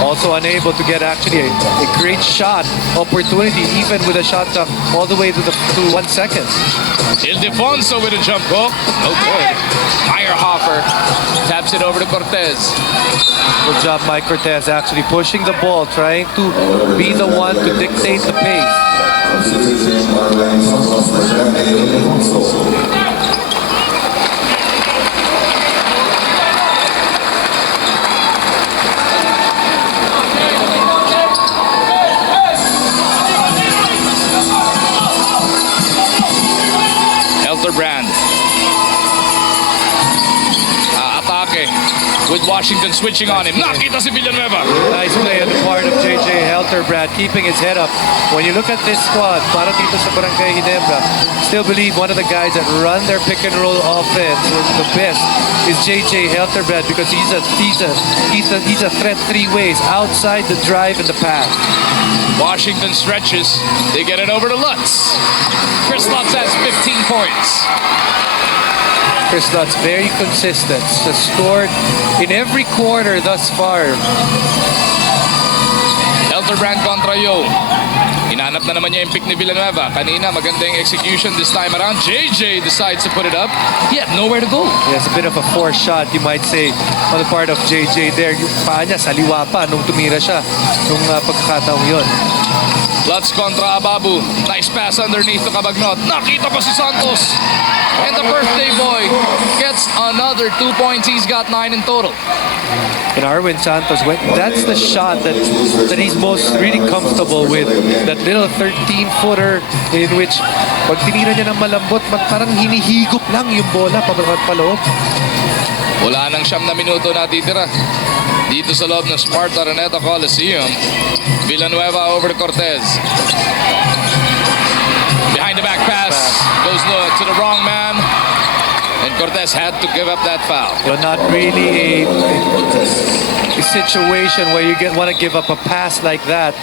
Also unable to get actually a great shot opportunity, even with a shot clock all the way to 1 second. Ildefonso with a jump hook. No good. Meyerhofer taps it over to Cortez. Good job, Mike Cortez, actually pushing the ball, trying to be the one to dictate the pace. Brand. Atake with Washington switching on him. Nakita si Villanueva. Nice play on the part of JJ Helterbrand, keeping his head up. When you look at this squad, para dito sa Barangay Ginebra, still believe one of the guys that run their pick and roll offense the best is JJ Helterbrand, because he's a threat three ways, outside the drive and the pass. Washington stretches. They get it over to Lutz. Chris Lutz has 15 points. Chris Lutz very consistent. Has scored in every quarter thus far. Helterbrand kontra Yo. Hinanap na naman niya yung pick ni Villanueva. Kanina maganda yung execution this time around. JJ decides to put it up. He had nowhere to go. Yeah, it's a bit of a forced shot, you might say, on the part of JJ there. Yung paa niya, saliwa pa nung tumira siya nung pagkakataong yun. Lutz kontra Ababu. Nice pass underneath to Cabagnot. Nakita pa si Santos. And the birthday boy gets another 2 points. He's got 9 in total. And Arwin Santos, that's the shot that he's most really comfortable with. That little 13-footer in which pag tinira niya ng malambot, parang hinihigop lang yung bola paloob. Wala nang 9 na minuto natitira dito sa loob ng Smart Araneta Coliseum. Villanueva over to Cortez. Behind the back pass. Goes to the wrong man. And Cortez had to give up that foul. Not really a situation where you want to give up a pass like that.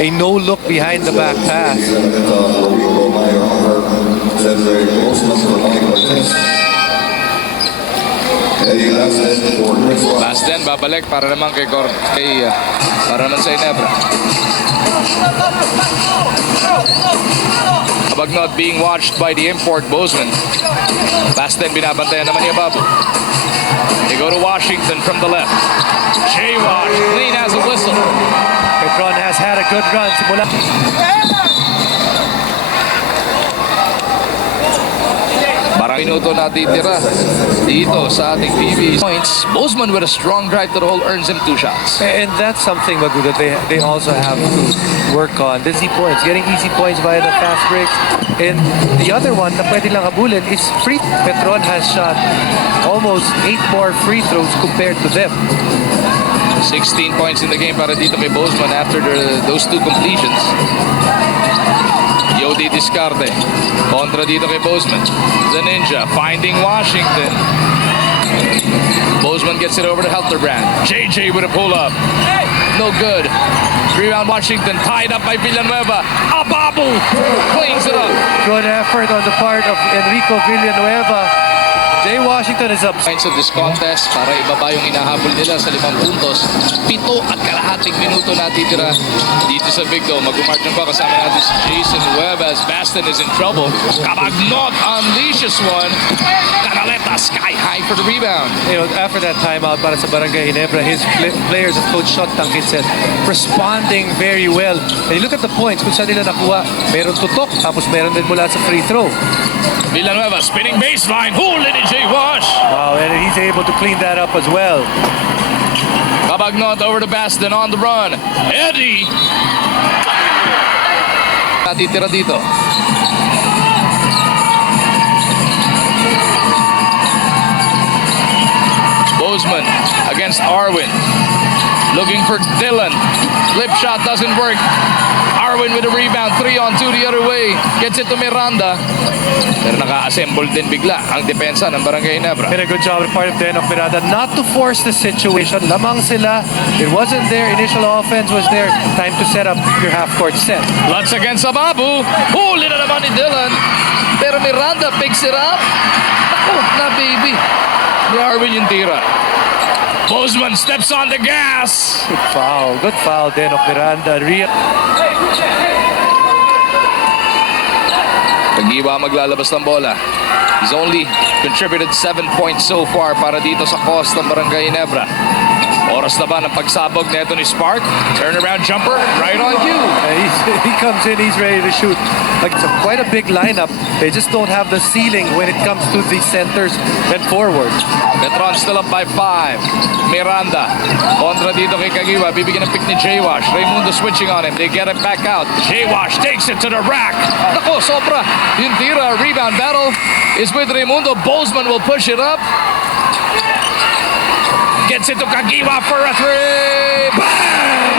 A no-look behind the back pass. Last 10, babalik para naman para naman sa Ginebra. Cabagnot being watched by the import Bozeman. Last 10, binabantayan naman niya Babu. They go to Washington from the left. J-Wash, clean as a whistle. Petron has had a good run. Simula. Parang minuto natitira dito sa ating PBA points. Bozeman with a strong drive to the hole earns him 2 shots. And that's something, Bagu, that they also have to work on. The easy points, getting easy points via the fast breaks. And the other one na pwede lang habulin is free. Petron has shot almost 8 more free throws compared to them. 16 points in the game para dito kay Bozeman after those 2 completions. Yodi Discarte kontra dito kay Bozeman. The Ninja finding Washington. Bozeman gets it over to Helterbrand. JJ with a pull-up. No good. Rebound Washington tied up by Villanueva. Ababu cleans it up. Good effort on the part of Enrico Villanueva. Jay Washington is up. Points of this contest para ibaba yung hinahabol nila sa 5 puntos. 7.5 minuto natitira dito sa Big Dome. Mag-umartin pa kasama natin si Jason Webb as Baston is in trouble. Cabagnot unleashes one. Canaleta sky high for the rebound. You know, after that timeout para sa Barangay Ginebra, his players of Coach Shot Tangkit said, responding very well. And you look at the points, kung saan nila nakuha, meron tutok, tapos meron din mula sa free throw. Villanueva spinning baseline. Huli ni J-Wash. Wow, and he's able to clean that up as well. Cabagnot over to Baston on the run. Eddie. Natitira dito. Bozeman against Arwin. Looking for Dylan. Flip shot doesn't work. Arwin with a rebound, 3-on-2 the other way. Gets it to Miranda. Pero naka-assemble din bigla ang depensa ng Barangay Ginebra. Did a good job on the part of Den of Miranda not to force the situation. Lamang sila. It wasn't there. Initial offense was there. Time to set up your half-court set. Lutz against Ababu. Huli na naman ni Dylan. Pero Miranda picks it up. Ako na baby. Ni Arwin yung tira. Bozeman steps on the gas. Good foul din of Miranda. Kagiwa maglalabas ng bola. He's only contributed 7 points so far para dito sa cause ng Barangay Ginebra. Oras na ba ng pagsabog neto ni Spark? Turnaround jumper, right on you. He comes in, he's ready to shoot. Like, it's quite a big lineup. They just don't have the ceiling when it comes to the centers and forwards. Petron still up by 5. Miranda. Kontra dito kay Kagiwa. Bibigyan ng pick ni J-Wash. Raimundo switching on him. They get it back out. J-Wash takes it to the rack. Nako, sobra. Yung tira. Rebound battle is with Raimundo. Bozeman will push it up. Gets it to Kagiwa for a 3. Bang!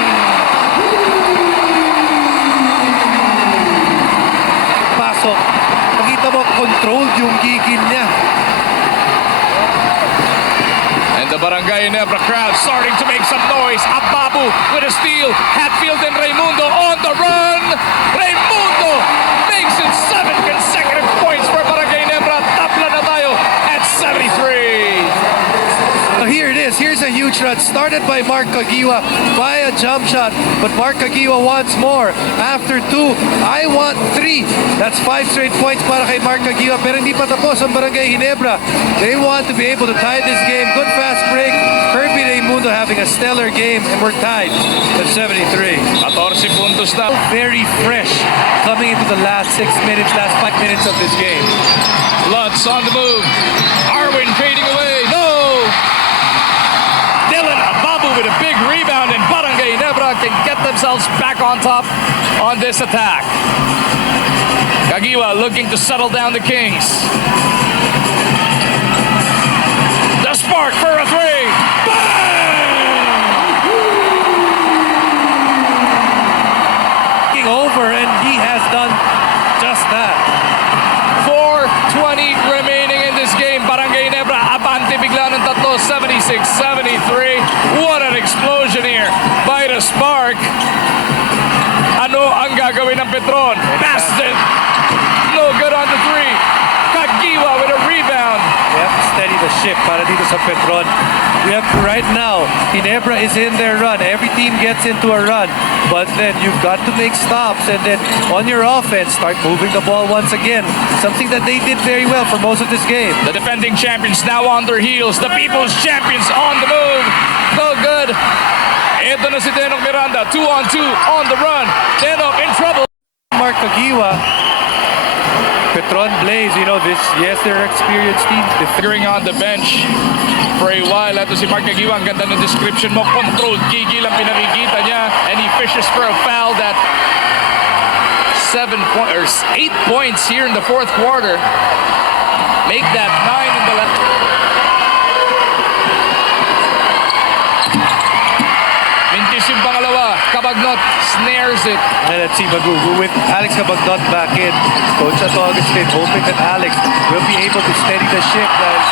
Pasok. Makita mo, controlled yung gigil niya. And the Barangay Ginebra crowd starting to make some noise. Ababu with a steal. Hatfield and Raimundo on the run. Raimundo makes it 7 consecutive points for Barangay Ginebra. Tapla na tayo at 73. So here it is. Here's a huge run. Started by Mark Kagiwa by a jump shot. But Mark Kagiwa wants more. After 2, I want 3. That's 5 straight points para kay Mark Kagiwa. Pero hindi pa tapos ang Barangay Ginebra. They want to be able to tie this game. Good fast break. Kirby Raimundo having a stellar game. And we're tied at 73. 14 puntos na. Very fresh coming into the last 6 minutes, last 5 minutes of this game. Lutz on the move. Arwin fading away. No! Dylan Ababu with a big rebound, and Barangay Ginebra can get themselves back on top on this attack. Kagiwa looking to settle down the Kings. The Spark for a 3. Bang! Over, and he has done just that. 4:20 remaining in this game. Barangay Ginebra abante bigla ng tatlo, 76-73. What an explosion here by the Spark. Ano ang gagawin ng Petron? Passed it. No good on the 3. Kagiwa with a rebound. We have to steady the ship para dito sa Petron. We have to, right now, Ginebra is in their run. Every team gets into a run. But then you've got to make stops, and then on your offense, start moving the ball once again. Something that they did very well for most of this game. The defending champions now on their heels. The people's champions on the move. No good. Ito na si Denok Miranda. 2-on-2 on the run. Denok in trouble. Mark Kagiwa. Petron Blaze, you know this. Yes, they're experienced team. Figuring on the bench for a while. Ito si Mark Kagiwa. Ang ganda ng description mo. Controlled gigil ang pinakikita niya. And he fishes for a foul that 8 points here in the fourth quarter. Make that 9 in the left. Mintis yung pangalawa. Cabagnot snares it. And let's see Magugu with Alex Cabagnot back in. Coach at Augustine hoping that Alex will be able to steady the ship, guys.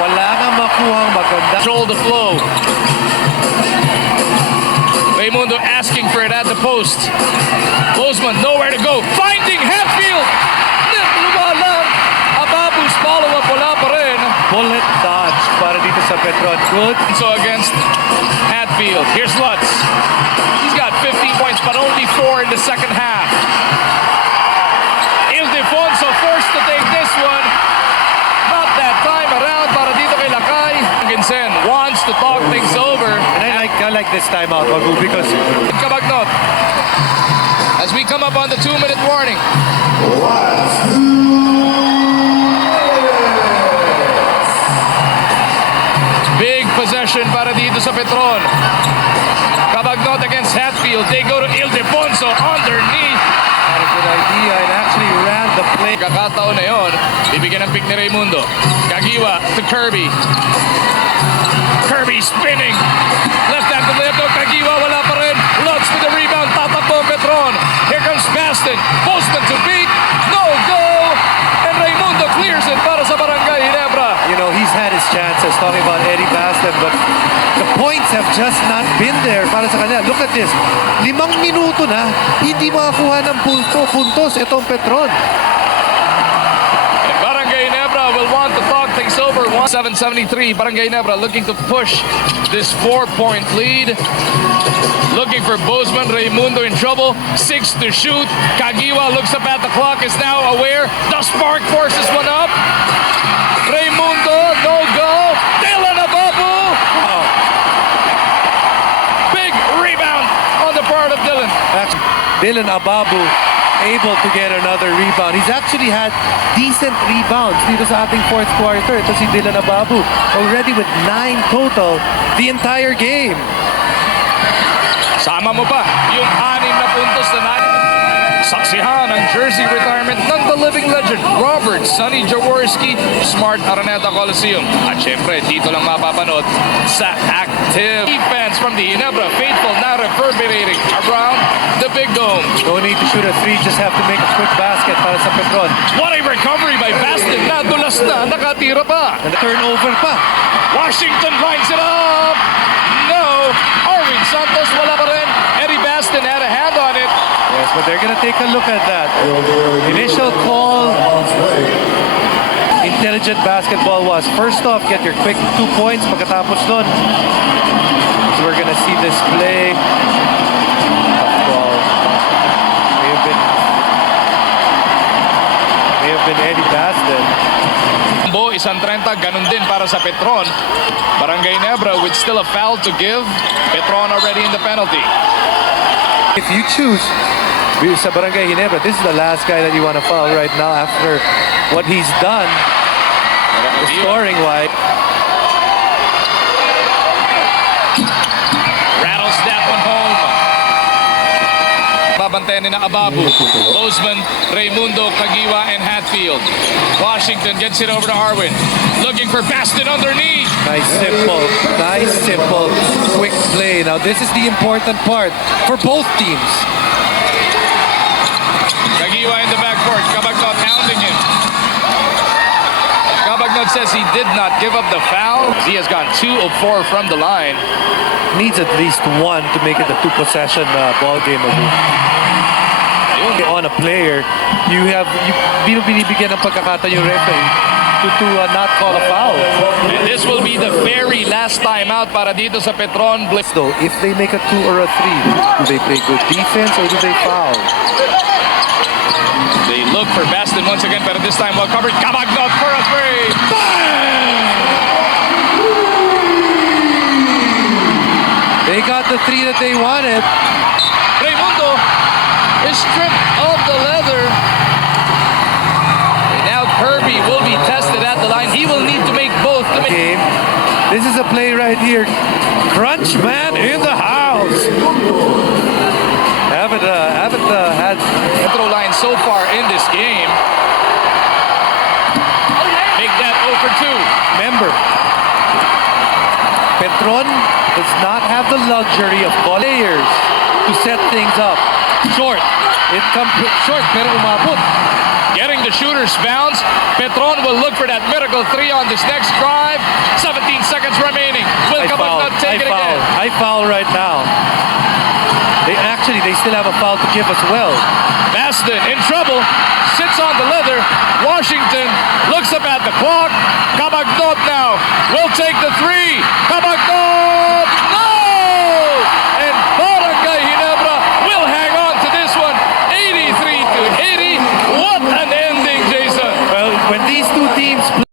Wala kang makuhang maganda. Control the flow. Raimundo asking for it at the post. Bozeman nowhere to go. Finding Hatfield. Lumalang. Ababu's follow-up wala pa rin. Bullet dodge para dito sa Petron. Good. So against Hatfield. Here's Lutz. He's got 15 points but only 4 in the second half. Ildefonso forced to take this one. Not that time around para dito kay Lakay. Ginsen wants to talk things over. And I like this timeout, Magu, because Cabagnot. As we come up on the 2-minute warning. Big possession para dito sa Petron. Cabagnot against Hatfield. They go to Ildefonso underneath. not a good idea and actually ran the play. Kakataon na yun. Bibigyan ng pick ni Raimundo. Kagiwa to Kirby. Kirby spinning. Left hand to left. Kagiwa wala pa rin. Lutz with the rebound. Tatakbo Petron. Here comes Baston. Postman to beat. No goal. And Raimundo clears it para sa Barangay Ginebra. You know, he's had his chances talking about Eddie Baston, but the points have just not been there para sa kanya. Look at this. 5 minuto na, hindi makakuha ng puntos itong Petron. And Barangay Ginebra will want to talk things over 773, Barangay Ginebra looking to push this 4-point lead. Looking for Bozeman. Raimundo in trouble. 6 to shoot. Kagiwa looks up at the clock, is now aware. The spark forces one up. Raimundo, no go. Dylan Ababu. Big rebound on the part of Dylan. Dylan Ababu able to get another rebound. He's actually had decent rebounds dito sa ating fourth quarter. Ito si Dylan Ababu already with 9 total the entire game. Sama mo pa yung 6 na puntos na saksihan ang jersey retirement ng the living legend Robert Sonny Jaworski, Smart Araneta Coliseum. At syempre, dito lang mapapanood sa active defense from the Ginebra faithful na reverberating around the big dome. No need to shoot a 3, just have to make a quick basket para sa Petron. What a recovery by Baston. Nadulas na, nakatira pa. And the turnover pa. Washington lines it up. No. Arwin Santos wala pa rin. Eddie Baston had a hand on it. Yes, but they're gonna take a look at that. Initial call. Intelligent basketball was first off, get your quick 2 points. Pagkatapos nun, so we're gonna see this play. Tough ball. May have been Eddie Baston. Bo, 1:30, ganun din para sa Petron. Barangay Ginebra with still a foul to give. Petron already in the penalty. If you choose sa Barangay Ginebra, this is the last guy that you want to foul right now after what he's done scoring wise. Rattles that one home. Babantayan na Ababu, Bozeman, Raimundo, Kagiwa, and Hatfield. Washington gets it over to Arwin. Looking for Baston underneath. Nice simple, quick play. Now this is the important part for both teams. Kagiwa in the backcourt. Kabagnot pounding him. Kabagnot says he did not give up the foul. He has gone 2 of 4 from the line. Needs at least 1 to make it a 2-possession ball game. On a player, binibigyan ng pagkakataon yung referee to not call a foul. And this will be the very last timeout para dito sa Petron Blitz. Though, if they make a 2 or a 3, do they play good defense or do they foul? They look for Baston once again, but this time well covered. Kabagnot for a 3. Bang! They got the 3 that they wanted. Raimundo is stripped of the leather. And now Kirby will be tested at the line. He will need to make both. Game. This is a play right here. Crunch man in the house. Haven't had throw line so far in this game. Make that 0 for 2. Remember, Petron does not have the luxury of players to set things up. Short. It comes short, pero umabot. Getting the shooter's bounce. Petron will look for that miracle 3 on this next drive. 17 seconds remaining. Will Kabagnot take it again? I foul right now. They still have a foul to give as well. Baston in trouble. Sits on the leather. Washington looks up at the clock. Kabagnot now will take the 3. Kabagnot